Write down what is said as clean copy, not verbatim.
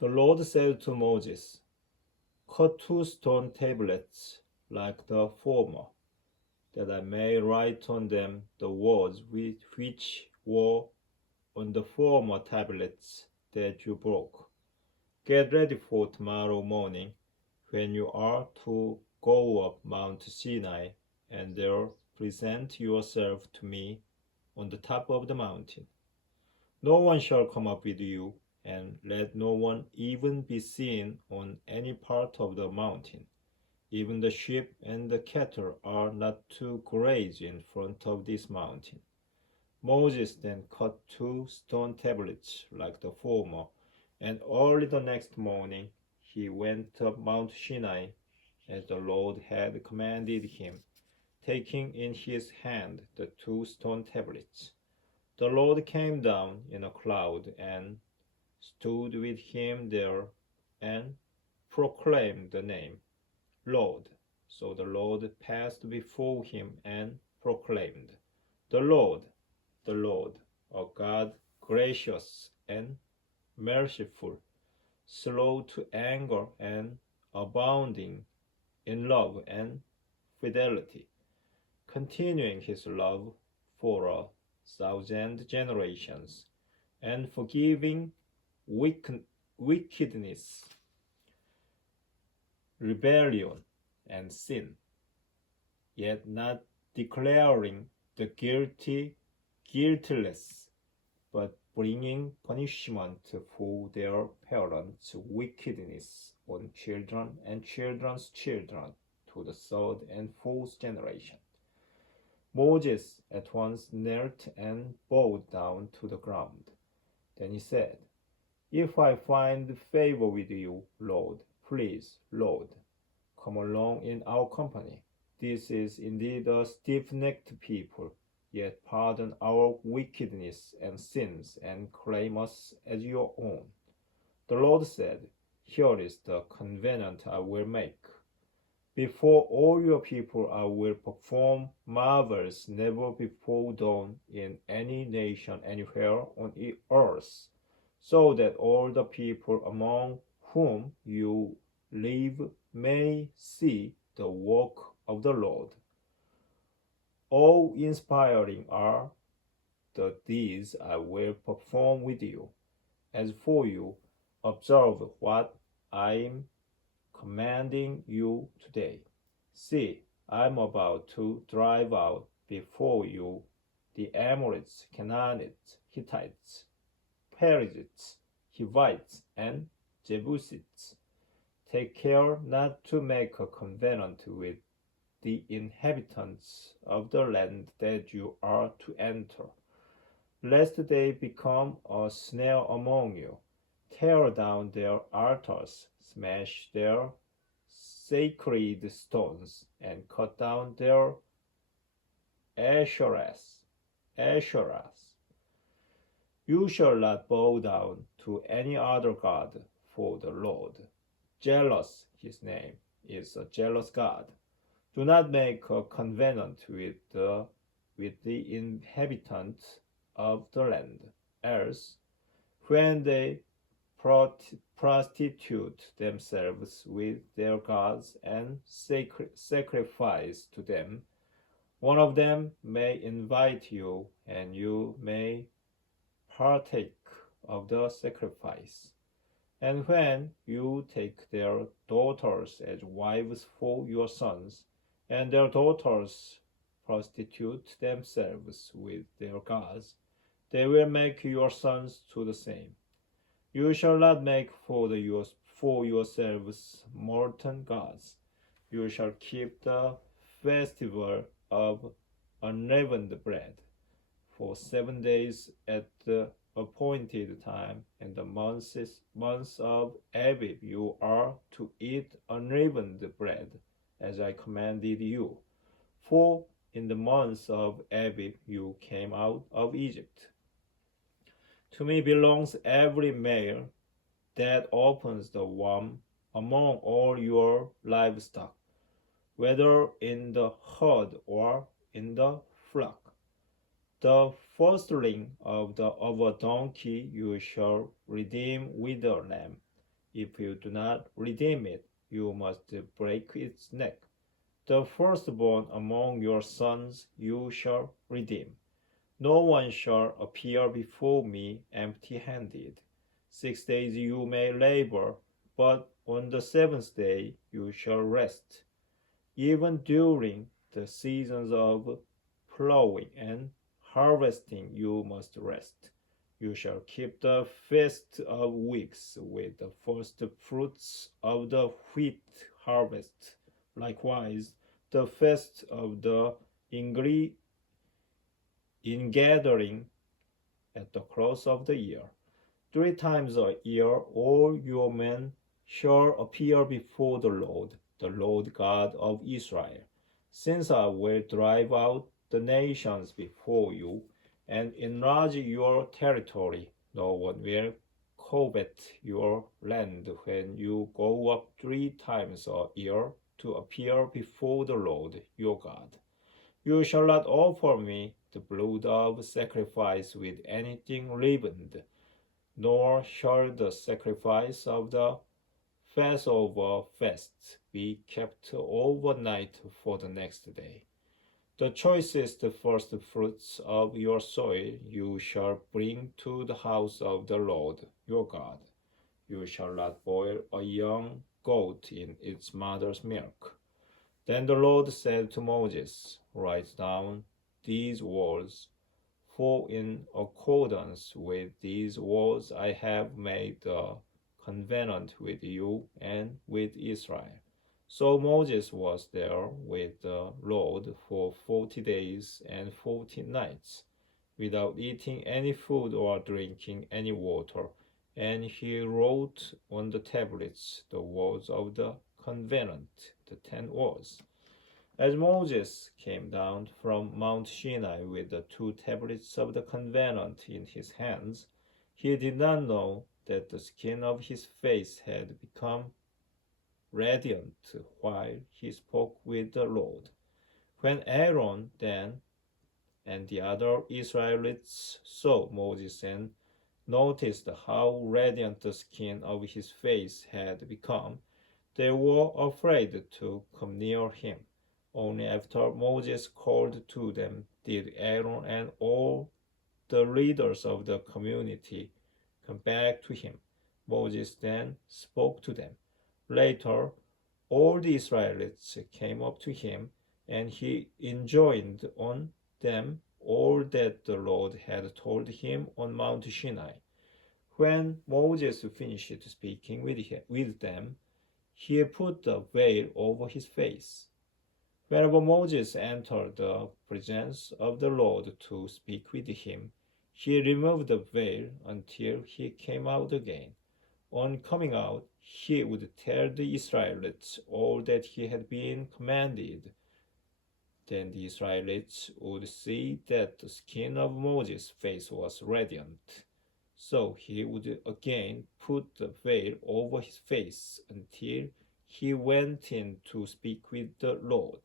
The Lord said to Moses, cut 2 stone tablets like the former, that I may write on them the words which were on the former tablets that you broke. Get ready for tomorrow morning, when you are to go up Mount Sinai, and there present yourself to me on the top of the mountain. No one shall come up with you, and let no one even be seen on any part of the mountain. Even the sheep and the cattle are not to graze in front of this mountain. Moses then cut 2 stone tablets like the former, and early the next morning he went up Mount Sinai as the Lord had commanded him, taking in his hand the 2 stone tablets. The Lord came down in a cloud and stood with him there and proclaimed the name, Lord. So the Lord passed before him and proclaimed, the Lord, a God gracious and merciful, slow to anger and abounding in love and fidelity, continuing his love for 1,000 generations, and forgiving wickedness, rebellion, and sin, yet not declaring the guilty guiltless, but bringing punishment for their parents' wickedness on children and children's children to the third and fourth generation. Moses at once knelt and bowed down to the ground. Then he said, if I find favor with you, Lord, please, Lord, come along in our company. This is indeed a stiff-necked people, yet pardon our wickedness and sins and claim us as your own. The Lord said, here is the covenant I will make. Before all your people I will perform marvels never before done in any nation anywhere on the earth, so that all the people among whom you live may see the work of the Lord. Awe-inspiring are the deeds I will perform with you. As for you, observe what I am commanding you today. See, I am about to drive out before you the Amorites, Canaanites, Hittites, Perizzites, Hivites, and Jebusites. Take care not to make a covenant with the inhabitants of the land that you are to enter, lest they become a snare among you. Tear down their altars, smash their sacred stones, and cut down their Asherahs. You shall not bow down to any other god, for the Lord, jealous his name, is a jealous God. Do not make a covenant with the inhabitants of the land, else, when they prostitute themselves with their gods and sacrifice to them, one of them may invite you, and you may partake of the sacrifice. And when you take their daughters as wives for your sons, and their daughters prostitute themselves with their gods, they will make your sons to the same. You shall not make for yourselves molten gods. You shall keep the festival of unleavened bread for 7 days at the appointed time. In the month of Abib you are to eat unleavened bread, as I commanded you. For in the month of Abib you came out of Egypt. To me belongs every male that opens the womb among all your livestock, whether in the herd or in the flock. The firstling of a donkey you shall redeem with a lamb. If you do not redeem it, you must break its neck. The firstborn among your sons you shall redeem. No one shall appear before me empty-handed. 6 days you may labor, but on the seventh day you shall rest. Even during the seasons of plowing and harvesting you must rest. You shall keep the feast of weeks with the first fruits of the wheat harvest. Likewise, the feast of the ingathering at the close of the year. 3 times a year all your men shall appear before the Lord God of Israel. Since I will drive out the nations before you and enlarge your territory, no one will covet your land when you go up 3 times a year to appear before the Lord your God. You shall not offer me the blood of sacrifice with anything leavened, nor shall the sacrifice of the Passover fast be kept overnight for the next day. The choicest first fruits of your soil you shall bring to the house of the Lord your God. You shall not boil a young goat in its mother's milk. Then the Lord said to Moses, Write down these words, for in accordance with these words I have made a covenant with you and with Israel. So Moses was there with the Lord for 40 days and 40 nights, without eating any food or drinking any water, and he wrote on the tablets the words of the covenant, the 10 words. As Moses came down from Mount Sinai with the 2 tablets of the covenant in his hands, he did not know that the skin of his face had become radiant while he spoke with the Lord. When Aaron then and the other Israelites saw Moses and noticed how radiant the skin of his face had become, they were afraid to come near him. Only after Moses called to them did Aaron and all the leaders of the community come back to him. Moses then spoke to them. Later, all the Israelites came up to him, and he enjoined on them all that the Lord had told him on Mount Sinai. When Moses finished speaking with them, he put the veil over his face. Whenever Moses entered the presence of the Lord to speak with him, he removed the veil until he came out again. On coming out, he would tell the Israelites all that he had been commanded. Then the Israelites would see that the skin of Moses' face was radiant. So he would again put the veil over his face until he went in to speak with the Lord.